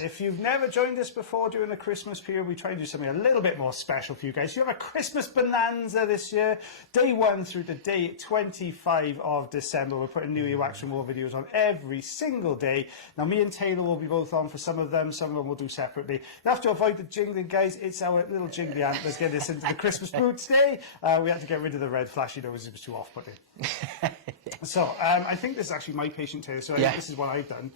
If you've never joined us before during the Christmas period, we try to do something a little bit more special for you guys. You have a Christmas bonanza this year, day 1 through to day 25 of December. We're putting new earwax removal videos on every single day. Now, me and Taylor will be both on for some of them we'll do separately. You have to avoid the jingling, guys. It's our little jingly antlers getting us into the Christmas mood today. We had to get rid of the red flashy nose, it was too off-putting. So, I think this is actually my patient, Taylor, so I think this is what I've done.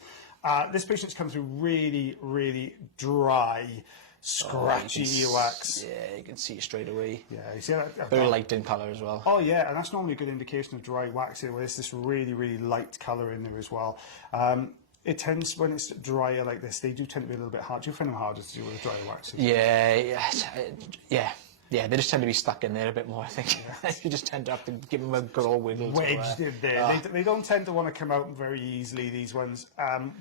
This patient's come through really, really dry, scratchy earwax. Yeah, you can see it straight away. Yeah, you see that? Very light in colour as well. Oh yeah, and that's normally a good indication of dry wax here, where there's this really, really light colour in there as well. It tends, when it's drier like this, they do tend to be a little bit hard. Do you find them harder to do with dry wax? Yeah, they just tend to be stuck in there a bit more, I think. Yeah. You just tend to have to give them a good old wiggle. Wedged in there. They don't tend to want to come out very easily, these ones.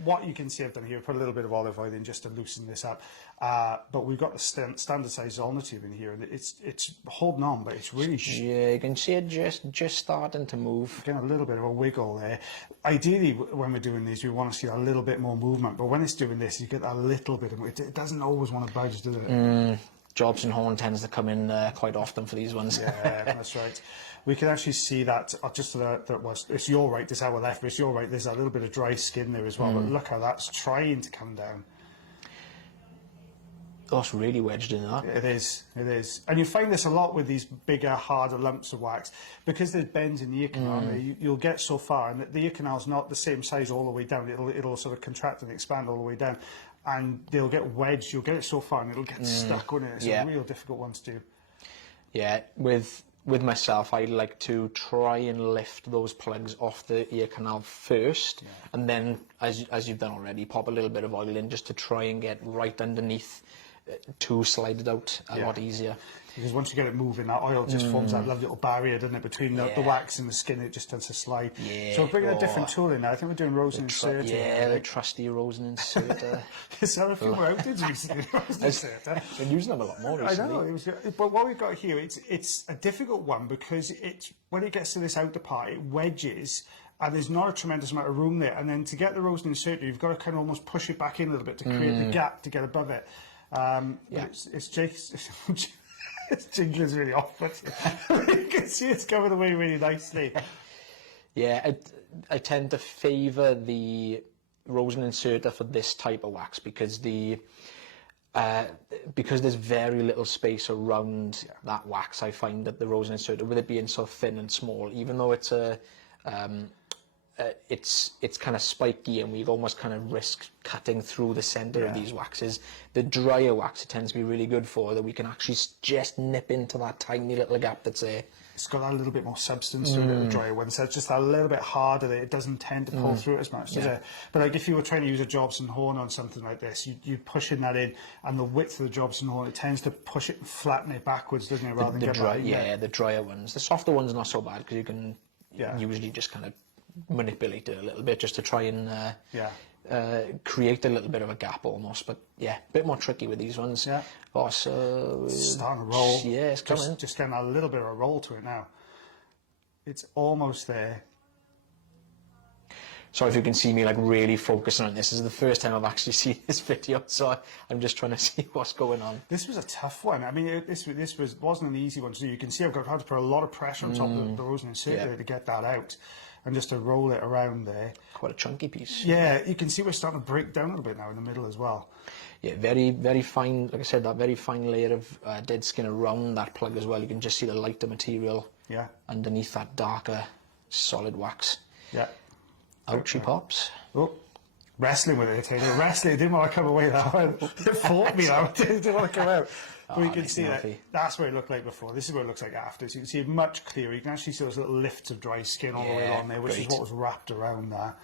What you can see I've done here, put a little bit of olive oil in just to loosen this up. But we've got the standard size ulnar tube in here, and it's holding on, but it's really... Yeah, you can see it just starting to move. Getting a little bit of a wiggle there. Ideally, when we're doing these, we want to see a little bit more movement, but when it's doing this, you get a little bit of... It doesn't always want to budge, does it? Jobs and horn tends to come in quite often for these ones. Yeah, that's right. We can actually see that just to that was it's your right, this our left, but it's your right. There's a little bit of dry skin there as well. But look how that's trying to come down. Oh, it's really wedged in that. It is, and you find this a lot with these bigger, harder lumps of wax because there's bends in the ear canal. You'll get so far, and the ear canal's not the same size all the way down. It'll sort of contract and expand all the way down. And they'll get wedged, you'll get it so far and it'll get stuck on it. It's a real difficult one to do. Yeah, with myself, I like to try and lift those plugs off the ear canal first, and then, as you've done already, pop a little bit of oil in just to try and get right underneath to slide it out a lot easier. Because once you get it moving, that oil just forms that lovely little barrier, doesn't it, between the wax and the skin. It just tends to slide. Yeah. So we're bringing a different tool in now. I think we're doing rosin inserter. Yeah, the trusty rosin inserter. Is there a few more outings recently? I've been using them a lot more recently. I know. But what we've got here, it's a difficult one because when it gets to this outer part, it wedges. And there's not a tremendous amount of room there. And then to get the rosin inserter, you've got to kind of almost push it back in a little bit to create the gap to get above it. It's Jake's... This ginger is really off, but you can see it's coming away really nicely. Yeah, I tend to favour the rosin inserter for this type of wax because because there's very little space around that wax. I find that the rosin inserter, with it being so thin and small, even though it's it's kind of spiky and we've almost kind of risk cutting through the centre of these waxes. The drier wax it tends to be really good for, that we can actually just nip into that tiny little gap that's there. It's got a little bit more substance to it, the drier one, so it's just a little bit harder. It doesn't tend to pull through it as much, does it? But like if you were trying to use a Jobson horn on something like this, you'd push in that in, and the width of the Jobson horn, it tends to push it and flatten it backwards, doesn't it, rather than get right? Yeah, the drier ones. The softer ones are not so bad because you can usually just kind of manipulate it a little bit just to try and create a little bit of a gap almost, but a bit more tricky with these ones. Oh, so starting to roll. Yeah, it's coming. Just getting a little bit of a roll to it now. It's almost there. Sorry if you can see me like really focusing on this. This is the first time I've actually seen this video, so I'm just trying to see what's going on. This was a tough one. I mean, this wasn't an easy one to do. You can see I've had to put a lot of pressure on top of the rosin inserter to get that out, and just to roll it around there. Quite a chunky piece. Yeah, you can see we're starting to break down a little bit now in the middle as well. Yeah, very, very fine, like I said, that very fine layer of dead skin around that plug as well. You can just see the lighter material underneath that darker, solid wax. Yeah. Out she pops. Oh, wrestling with it, Taylor. Wrestling, didn't want to come away that one. It fought me now, didn't want to come out. But you can see that. That's what it looked like before. This is what it looks like after. So you can see it much clearer. You can actually see those little lifts of dry skin all the way along there, which is what was wrapped around there.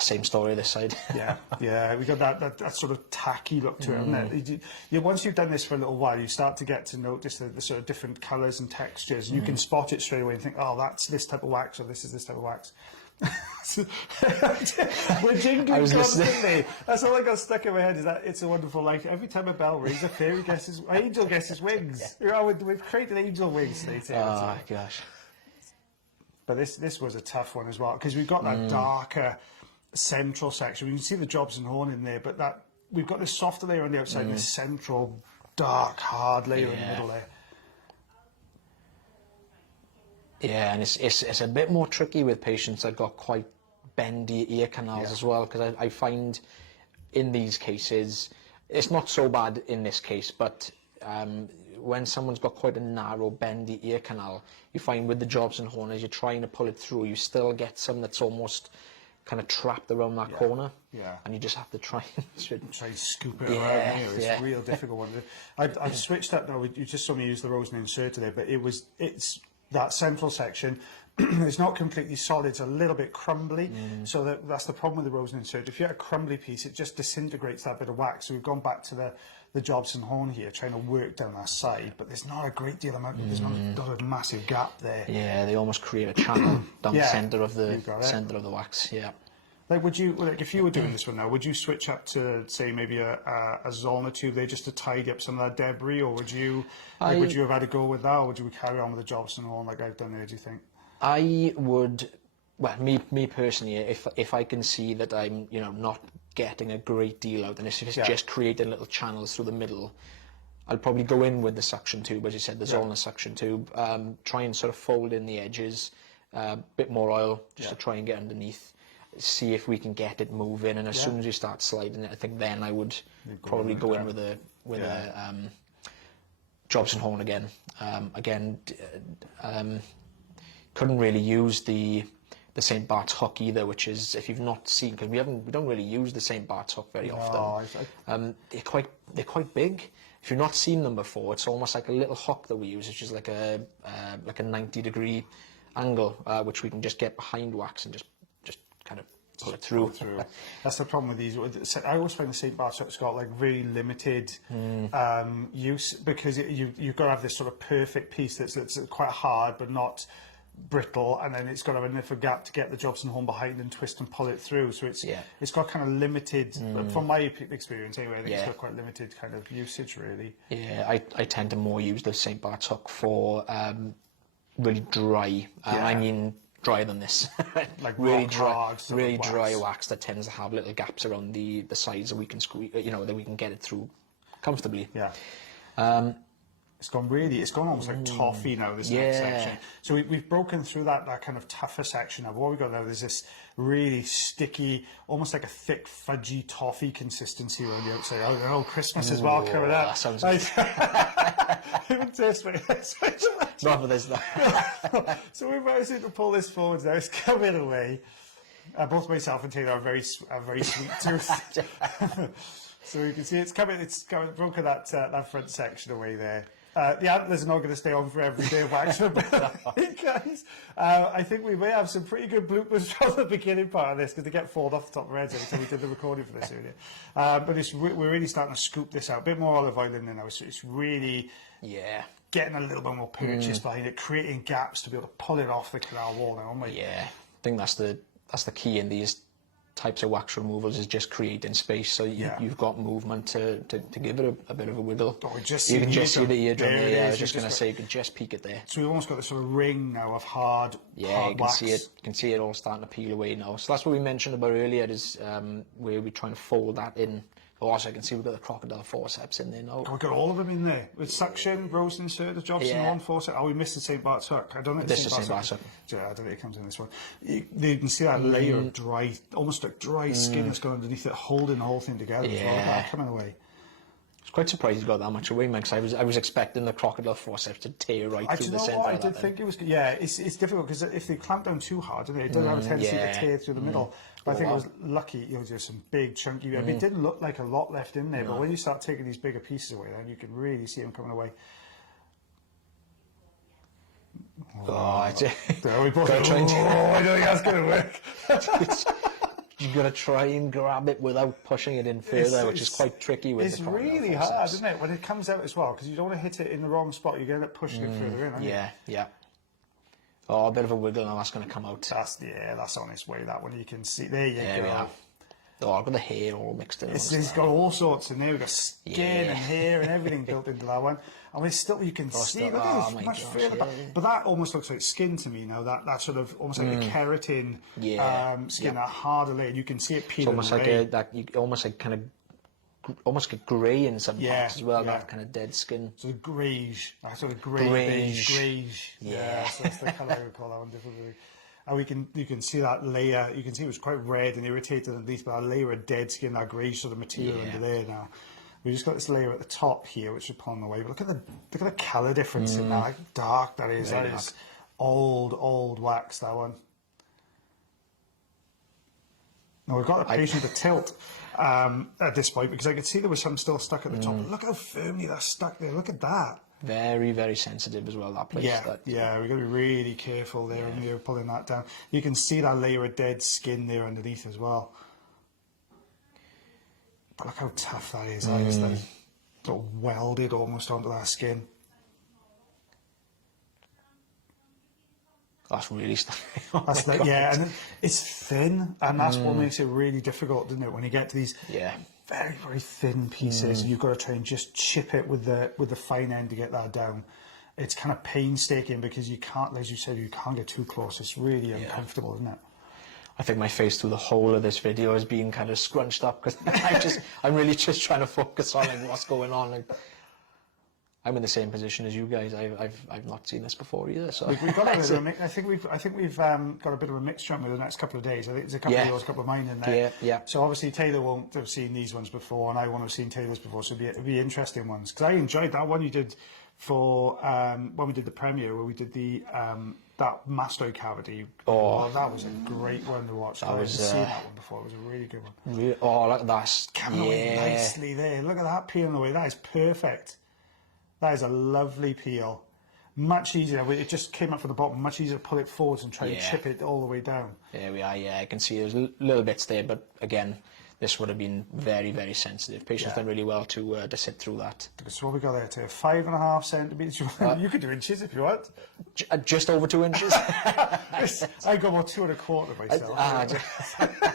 Same story this side. We got that sort of tacky look to it, isn't it? Once you've done this for a little while, you start to get to notice the sort of different colours and textures. You can spot it straight away and think, oh, that's this type of wax, or this is this type of wax. We're jingling constantly. That's all I got stuck in my head, is that It's a Wonderful Life. Every time a bell rings, a fairy guesses, angel guesses wings. We've created angel wings today. Oh gosh. But this was a tough one as well, because we've got that darker central section. You can see the Jobson horn in there, but that we've got this softer layer on the outside, and this central dark hard layer in the middle there. Yeah, and it's a bit more tricky with patients that got quite bendy ear canals as well, because I find in these cases, it's not so bad in this case, but when someone's got quite a narrow bendy ear canal, you find with the Jobson horn, as you're trying to pull it through, you still get some that's almost kind of trapped around that corner, and you just have to try and scoop it around here. It's a real difficult one. I've switched up now. You just saw me use the Rosen inserter there, but it's that central section. It's not completely solid, it's a little bit crumbly, so that's the problem with the Rosen insert. If you have a crumbly piece, it just disintegrates that bit of wax. So we've gone back to the Jobson horn here, trying to work down that side, but there's not a great deal of there's not a massive gap there. Yeah, they almost create a channel down the centre of the wax. Yeah. Like, would you, like, if you were doing this one now, would you switch up to, say, maybe a Zollner tube there just to tidy up some of that debris, or would you have had a go with that, or would you carry on with the Jobson horn like I've done there, do you think? I would, well, me personally, if I can see that I'm, not getting a great deal out, and if it's just creating little channels through the middle, I'll probably go in with the suction tube, as you said, the Zollner suction tube, try and sort of fold in the edges, a bit more oil, just to try and get underneath, see if we can get it moving, and as soon as you start sliding it, I think then I would probably go in with a Jobson horn again. Couldn't really use the St. Bart's hook either, which is, if you've not seen, because we don't really use the St. Bart's hook very often. They're quite big. If you've not seen them before, it's almost like a little hook that we use, which is like a 90-degree angle, which we can just get behind wax and just kind of pull it through. That's the problem with these. I always find the St. Bart's hook's got like very limited use, because you've got to have this sort of perfect piece that's quite hard but not brittle, and then it's got to have enough of a gap to get the Jobson horn behind and twist and pull it through. So it's got kind of limited, from my experience anyway, I think it's got quite limited kind of usage really. Yeah, I tend to more use the St. Bart's hook for really dry, I mean drier than this, like really dry wax that tends to have little gaps around the sides that we can squeeze, that we can get it through comfortably. It's gone almost like toffee now, this next section. So we've broken through that kind of tougher section. Now what we've got now, there's this really sticky, almost like a thick fudgy toffee consistency on the outside. Oh, Christmas as well coming up. That sounds good. Even taste me. Not for this. So we've managed to pull this forward now. It's coming away. Both myself and Taylor are very sweet tooth. So you can see it's coming. Broken that front section away there. The antlers are not going to stay on for every day of wax guys. I think we may have some pretty good bloopers from the beginning part of this, because they get fallen off the top of our heads every time we did the recording for this earlier. But we're really starting to scoop this out. A bit more olive oil in there now. It's really getting a little bit more purchase behind it, creating gaps to be able to pull it off the canal wall now, aren't we? Yeah, I think that's the key in these types of wax removals, is just creating space, so you've got movement to give it a bit of a wiggle. Oh, you can just see the eardrum there. I was just going to say, you can just peek it there. So we've almost got this sort of ring now of hard you can wax. see it. You can see it all starting to peel away now. So that's what we mentioned about earlier, is where we're trying to fold that in. Also, I can see we've got the crocodile forceps in there now. Oh, we've got all of them in there. With suction, Rosen insert, the Jobson horn, forceps. Oh, we missed the St. Bart's hook. I don't think this is St. Bart's hook. Yeah, I don't think it comes in this one. You can see that layer of dry, almost like dry skin that's gone underneath it, holding the whole thing together. As well. That coming away. I was quite surprised you got that much away, man, because I was expecting the crocodile forceps to tear right through the centre. I did think it was. Yeah, it's difficult, because if they clamp down too hard, it does have a tendency to tear through the middle. But I think I was lucky. There's some big chunky. I mean, it didn't look like a lot left in there, but when you start taking these bigger pieces away, then you can really see them coming away. I don't think that's going to work. You've got to try and grab it without pushing it in further, which is quite tricky with the crocodile really forceps. hard, isn't it, when it comes out as well, because you don't want to hit it in the wrong spot. You're going to end up pushing it further in, aren't you? Yeah. Oh, a bit of a wiggle now, that's going to come out. That's on its way, that one. You can see. There you go. We have. Oh, I've got the hair all mixed in. It's got all sorts in there. We've got skin and hair and everything built into that one. And we still, you can see, look at this, much further back. But that almost looks like skin to me now. That sort of, almost like the keratin skin, that harder layer. You can see it peeling away. You almost like kind of almost get grey in some Yeah, parts as well. yeah. That kind of dead skin. Sort of greige, sort of grey, greige. Yeah, so that's the colour I would call that one differently. And you can see that layer. You can see it was quite red and irritated underneath, but that layer of dead skin, that greige sort of material under there now. We just got this layer at the top here, which is pulling away. But look at the colour difference in that. Like dark that is. That is old wax. That one. Now we've got the patient to tilt at this point because I could see there was some still stuck at the top. But look how firmly that's stuck there. Look at that. Very, very sensitive as well, that place. Yeah, we've got to be really careful there when you're pulling that down. You can see that layer of dead skin there underneath as well. But look how tough that is. That is like sort of welded almost onto that skin. That's really stuff. That's like, yeah, and it's thin, and that's what makes it really difficult, doesn't it? When you get to these very, very thin pieces, and you've got to try and just chip it with the fine end to get that down. It's kind of painstaking because you can't, as you said, you can't get too close. It's really uncomfortable, isn't it? I think my face through the whole of this video is being kind of scrunched up because I'm really just trying to focus on like what's going on. Like, I'm in the same position as you guys. I've not seen this before either. So we've got a bit of a mix. I think we've got a bit of a mixture over the next couple of days. I think there's a couple of yours, a couple of mine in there. Yeah. So obviously Taylor won't have seen these ones before, and I won't have seen Taylor's before. So it'll be interesting ones because I enjoyed that one you did for when we did the premiere where we did the that mastoid cavity. Oh, that was a great one to watch. I hadn't seen that one before. It was a really good one. Really, oh, look, that's coming away nicely there. Look at that peeling away. That is perfect. That is a lovely peel. Much easier. It just came up from the bottom. Much easier to pull it forwards and try and chip it all the way down. There we are. Yeah, I can see there's little bits there, but again, this would have been very, very sensitive. Patients done really well to sit through that. So what we got there to 5.5 centimetres. You could do inches if you want. Just over 2 inches. I go about 2 1/4 myself.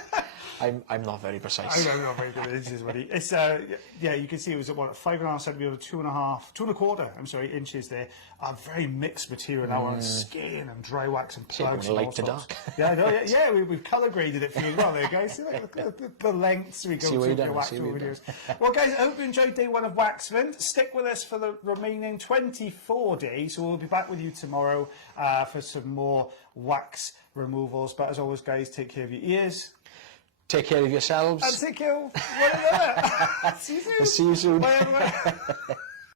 I'm not very precise. I'm not very good at inches, buddy. It's you can see it was at what 5.5 centimetres, 2 1/4 I'm sorry, inches there. A very mixed material now on skin and dry wax and plugs. Light to dark. We've colour graded it for you as well there, guys. See, look at the lengths we go through the wax videos. Well, guys, I hope you enjoyed day 1 of Waxfund. Stick with us for the remaining 24 days. So we'll be back with you tomorrow for some more wax removals. But as always, guys, take care of your ears. Take care of yourselves. And take care of one another. See you soon. See you soon. Bye, everyone.